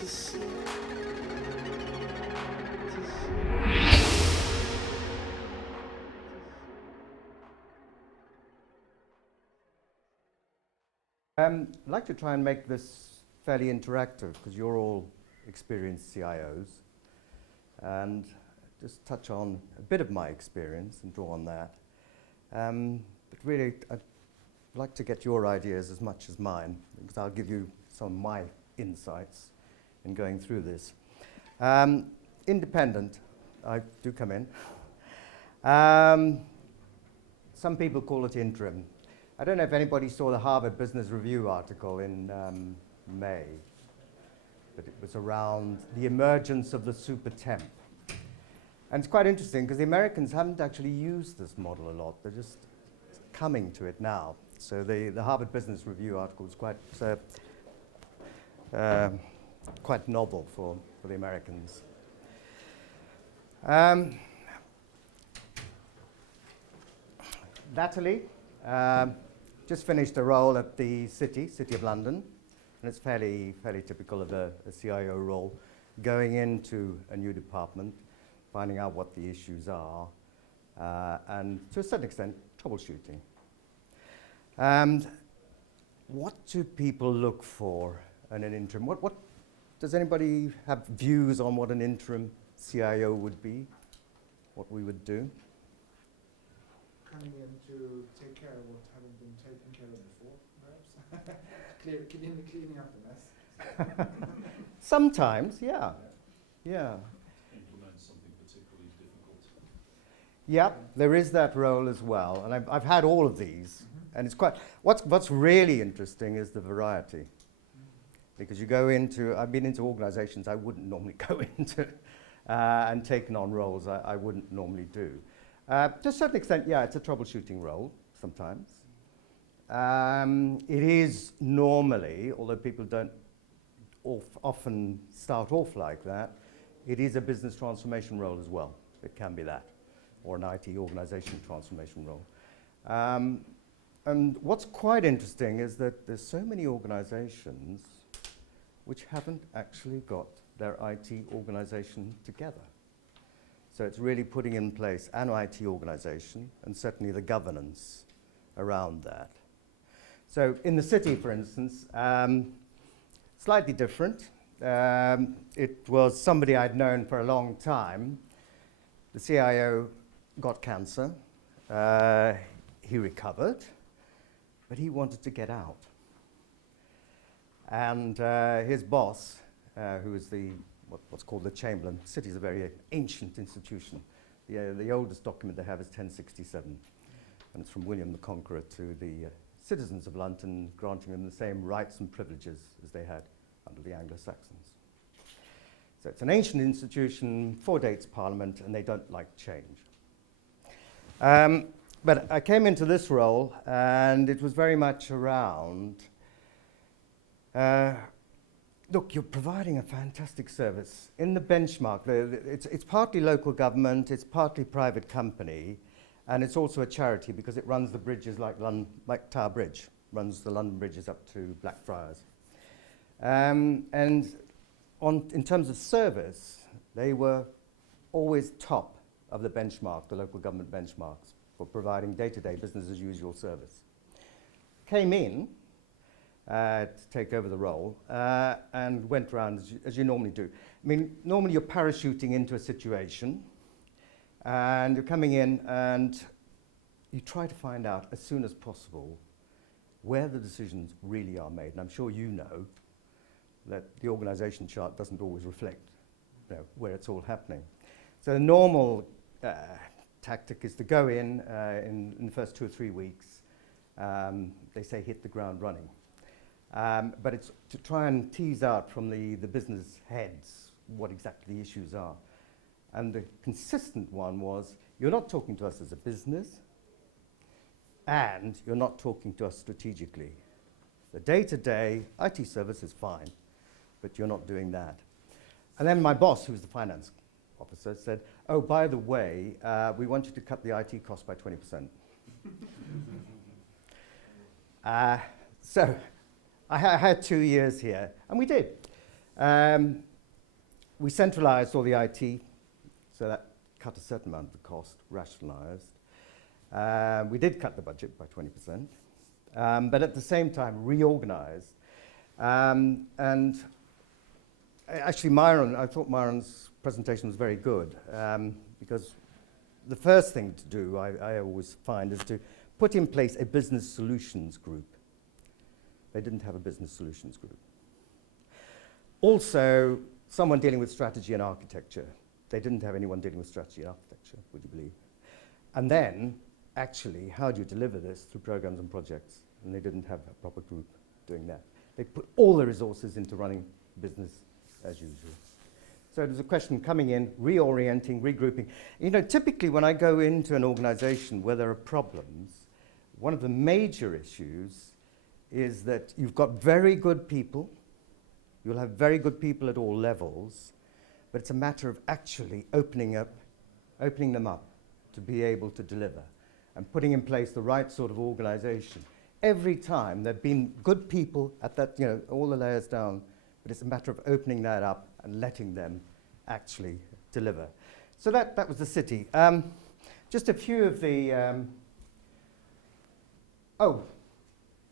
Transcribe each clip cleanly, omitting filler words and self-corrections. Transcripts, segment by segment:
I'd like to try and make this fairly interactive because you're all experienced CIOs, and just touch on a bit of my experience and draw on that. But really, I'd like to get your ideas as much as mine, because I'll give you some of my insights in going through this. Independent, I do come in. Some people call it interim. I don't know if anybody saw the Harvard Business Review article in May, but it was around the emergence of the super temp. And it's quite interesting because the Americans haven't actually used this model a lot. They're just coming to it now. So the Harvard Business Review article is quite novel for the Americans. Latterly, just finished a role at the City of London, and it's fairly typical of a CIO role, going into a new department, finding out what the issues are, and to a certain extent, troubleshooting. What do people look for in an interim? What does anybody have views on what an interim CIO would be? What we would do? Coming in to take care of what hadn't been taken care of before, perhaps? Cleaning up the mess. Sometimes, yeah. Implement something particularly difficult. Yeah, there is that role as well, and I've had all of these, and it's quite. What's really interesting is the variety, because you go into. I've been into organisations I wouldn't normally go into, and taken on roles I wouldn't normally do. To a certain extent, yeah, it's a troubleshooting role sometimes. It is normally, although people don't often start off like that, it is a business transformation role as well. It can be that, or an IT organization transformation role. And what's quite interesting is that there's so many organizations which haven't actually got their IT organization together. So it's really putting in place an IT organization and certainly the governance around that. So in the City, for instance, slightly different. It was somebody I'd known for a long time. The CIO got cancer. He recovered, but he wanted to get out. And his boss, who was what's called the Chamberlain. The City is a very ancient institution. The oldest document they have is 1067, and it's from William the Conqueror to the citizens of London, granting them the same rights and privileges as they had under the Anglo-Saxons. So it's an ancient institution, 4 dates Parliament, and they don't like change. But I came into this role, and it was very much around look, you're providing a fantastic service. In the benchmark, it's partly local government, it's partly private company, and it's also a charity because it runs the bridges like Tower Bridge, runs the London bridges up to Blackfriars. And in terms of service, they were always top of the benchmark, the local government benchmarks, for providing day-to-day business as usual service. Came in to take over the role, and went around as you normally do. I mean, normally you're parachuting into a situation, and you're coming in and you try to find out as soon as possible where the decisions really are made. And I'm sure you know that the organisation chart doesn't always reflect where it's all happening. So the normal tactic is to go in the first 2 or 3 weeks. They say hit the ground running. But it's to try and tease out from the business heads what exactly the issues are. And the consistent one was, you're not talking to us as a business, and you're not talking to us strategically. The day-to-day IT service is fine, but you're not doing that. And then my boss, who was the finance officer, said, oh, by the way, we want you to cut the IT cost by 20%. So I had 2 years here, and we did. We centralized all the IT, so that cut a certain amount of the cost, rationalized. We did cut the budget by 20%, but at the same time reorganized. And actually, I thought Myron's presentation was very good, because the first thing to do, I always find, is to put in place a business solutions group. They didn't have a business solutions group. Also, someone dealing with strategy and architecture. They didn't have anyone dealing with strategy and architecture, would you believe? And then, actually, how do you deliver this through programs and projects? And they didn't have a proper group doing that. They put all the resources into running business as usual. So it was a question coming in, reorienting, regrouping. You know, typically when I go into an organization where there are problems, one of the major issues is that you've got very good people, you'll have very good people at all levels, but it's a matter of actually opening them up to be able to deliver and putting in place the right sort of organization. Every time there have been good people at that, you know, all the layers down, but it's a matter of opening that up and letting them actually deliver. So that was the city. Just a few of the,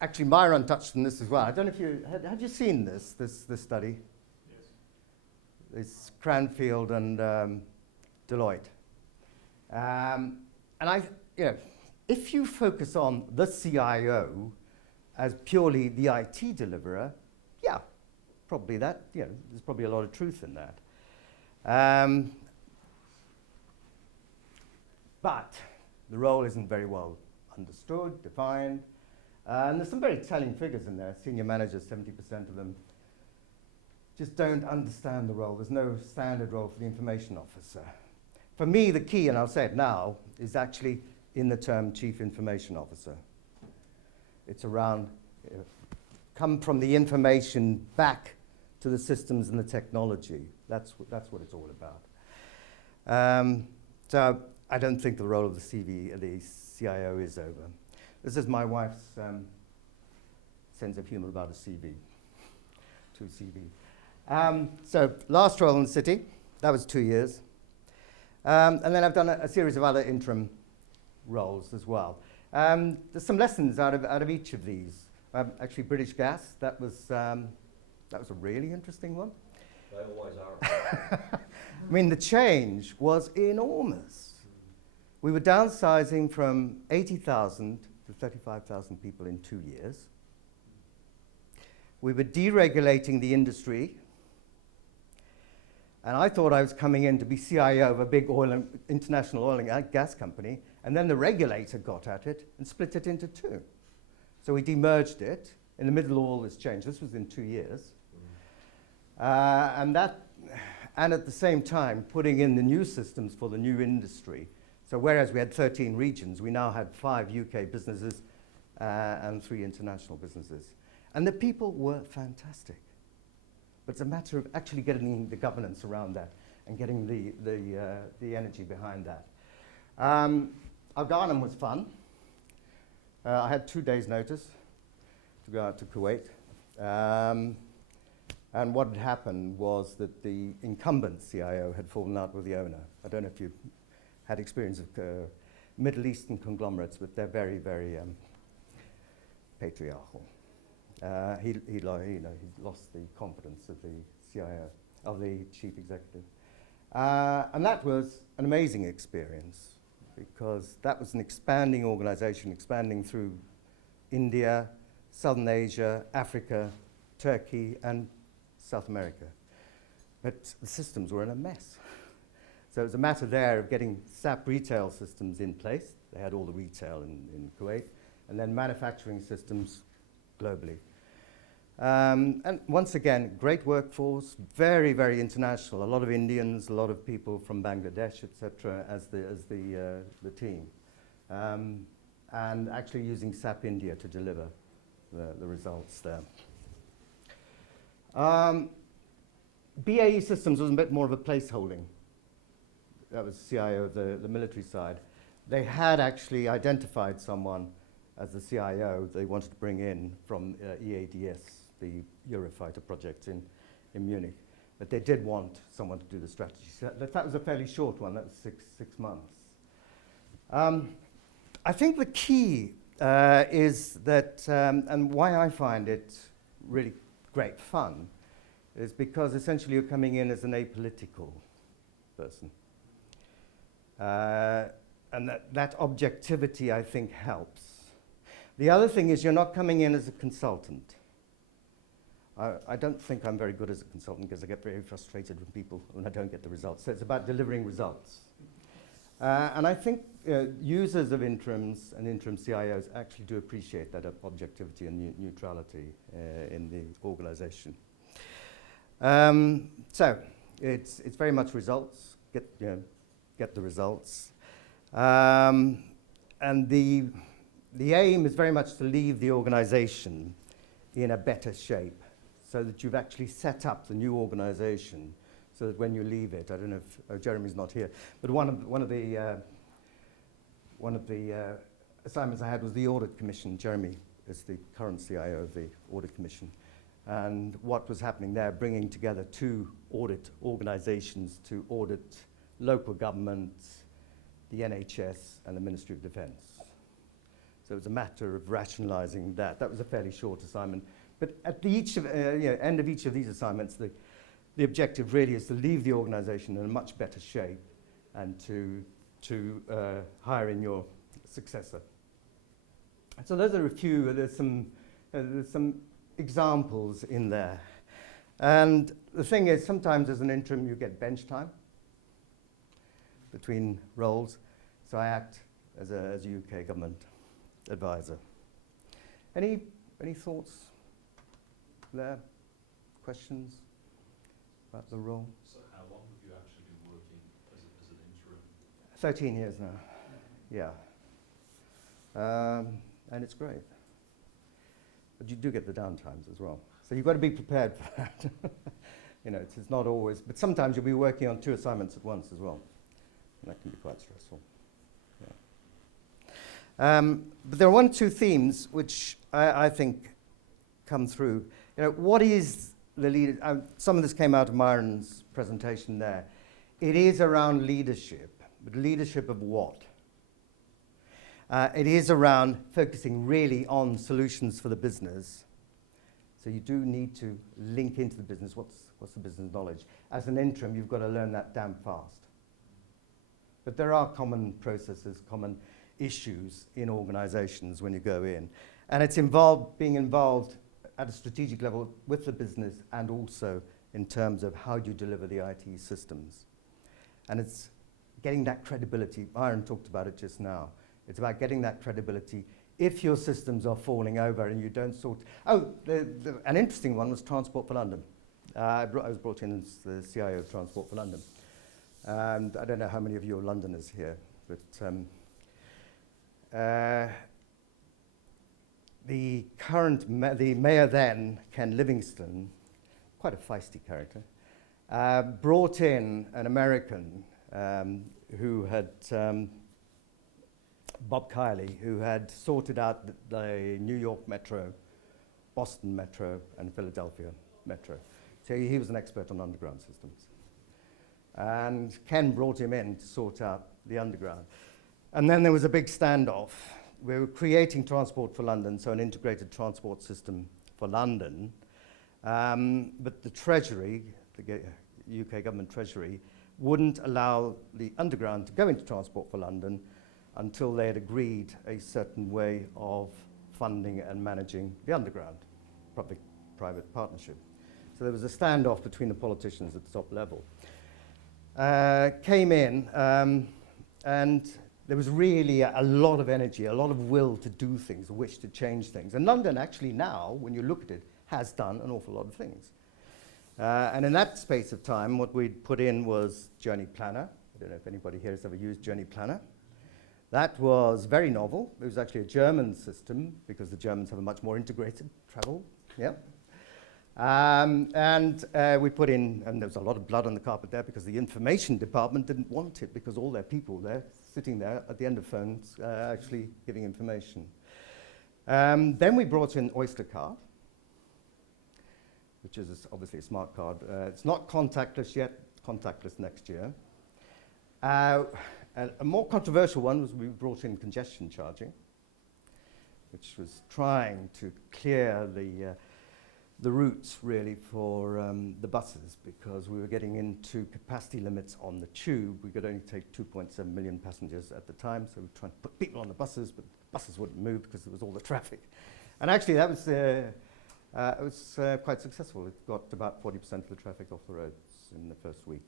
actually Myron touched on this as well. I don't know if you, had you seen this study? Yes. It's Cranfield and Deloitte. And if you focus on the CIO as purely the IT deliverer, yeah, probably that, you know, there's probably a lot of truth in that. But the role isn't very well understood, defined, and there's some very telling figures in there. Senior managers, 70% of them just don't understand the role. There's no standard role for the information officer. For me, the key, and I'll say it now, is actually in the term Chief Information Officer. It's around, come from the information back to the systems and the technology. That's what it's all about. So I don't think the role of the CIO is over. This is my wife's sense of humor about a CV, to CV. So last role in the city, that was 2 years. And then I've done a series of other interim roles as well. There's some lessons out of each of these. Actually, British Gas, that was a really interesting one. They always are. I mean, the change was enormous. We were downsizing from 80,000 to 35,000 people in 2 years. We were deregulating the industry. And I thought I was coming in to be CIO of a big international oil and gas company, and then the regulator got at it and split it into two. So we demerged it in the middle of all this change. This was in 2 years. And at the same time, putting in the new systems for the new industry. So whereas we had 13 regions, we now had 5 UK businesses and 3 international businesses. And the people were fantastic. But it's a matter of actually getting the governance around that and getting the energy behind that. Afghanistan was fun. I had 2 days' notice to go out to Kuwait. And what had happened was that the incumbent CIO had fallen out with the owner. I don't know if you had experience of Middle Eastern conglomerates, but they're very, very patriarchal. He lost the confidence of the CIO, of the chief executive. And that was an amazing experience because that was an expanding organization, expanding through India, Southern Asia, Africa, Turkey, and South America. But the systems were in a mess. So it was a matter there of getting SAP retail systems in place. They had all the retail in Kuwait, and then manufacturing systems globally. And once again, great workforce, very, very international. A lot of Indians, a lot of people from Bangladesh, etc., as the team, and actually using SAP India to deliver the results there. BAE Systems was a bit more of a placeholding. That was CIO of the military side. They had actually identified someone as the CIO they wanted to bring in from EADS, the Eurofighter project in Munich. But they did want someone to do the strategy. So that was a fairly short one. That was six months. I think the key is that, and why I find it really great fun, is because essentially you're coming in as an apolitical person. And that objectivity, I think, helps. The other thing is you're not coming in as a consultant. I don't think I'm very good as a consultant because I get very frustrated when I don't get the results. So it's about delivering results. And I think users of interims and interim CIOs actually do appreciate that objectivity and neutrality in the organization. So it's very much results, get the results. And the aim is very much to leave the organization in a better shape so that you've actually set up the new organization so that when you leave it, I don't know if Jeremy's not here, but one of the assignments I had was the Audit Commission. Jeremy is the current CIO of the Audit Commission. And what was happening there, bringing together two audit organizations to audit local governments, the NHS, and the Ministry of Defence. So it was a matter of rationalising that. That was a fairly short assignment. But at the end of each of these assignments, the objective really is to leave the organisation in a much better shape and to hire in your successor. So those are a few. There's some examples in there. And the thing is, sometimes as an interim, you get bench time between roles. So I act as a UK government advisor. Any thoughts there? Questions about the role? So how long have you actually been working as an interim? 13 years now, yeah. And it's great. But you do get the downtimes as well. So you've got to be prepared for that. It's not always, but sometimes you'll be working on 2 assignments at once as well. And that can be quite stressful. Yeah. But there are 1 or 2 themes which I think come through. What is the leader? Some of this came out of Myron's presentation there. It is around leadership, but leadership of what? It is around focusing really on solutions for the business. So you do need to link into the business. What's the business knowledge? As an interim, you've got to learn that damn fast. But there are common processes, common issues in organizations when you go in. And it's being involved at a strategic level with the business and also in terms of how you deliver the IT systems. And it's getting that credibility. Myron talked about it just now. It's about getting that credibility if your systems are falling over and you don't sort. An interesting one was Transport for London. I was brought in as the CIO of Transport for London. And I don't know how many of you are Londoners here, but the mayor then, Ken Livingstone, quite a feisty character, brought in an American who had, Bob Kiley, who had sorted out the New York Metro, Boston Metro, and Philadelphia Metro. So he was an expert on underground systems. And Ken brought him in to sort out the underground. And then there was a big standoff. We were creating Transport for London, so an integrated transport system for London. But the Treasury, the UK government Treasury, wouldn't allow the underground to go into Transport for London until they had agreed a certain way of funding and managing the underground, public-private partnership. So there was a standoff between the politicians at the top level. Came in, and there was really a lot of energy, a lot of will to do things, a wish to change things. And London actually now, when you look at it, has done an awful lot of things. And in that space of time, what we'd put in was Journey Planner. I don't know if anybody here has ever used Journey Planner. That was very novel. It was actually a German system, because the Germans have a much more integrated travel. Yeah. And we put in, and there was a lot of blood on the carpet there because the information department didn't want it because all their people there, sitting there at the end of phones, actually giving information. Then we brought in Oyster Card. which is obviously a smart card. It's not contactless yet, contactless next year. And a more controversial one was we brought in congestion charging, which was trying to clear the routes really for the buses, because we were getting into capacity limits on the tube. We could only take 2.7 million passengers at the time, so we were trying to put people on the buses, but the buses wouldn't move because there was all the traffic. And actually that was it was quite successful. It got about 40% of the traffic off the roads in the first week.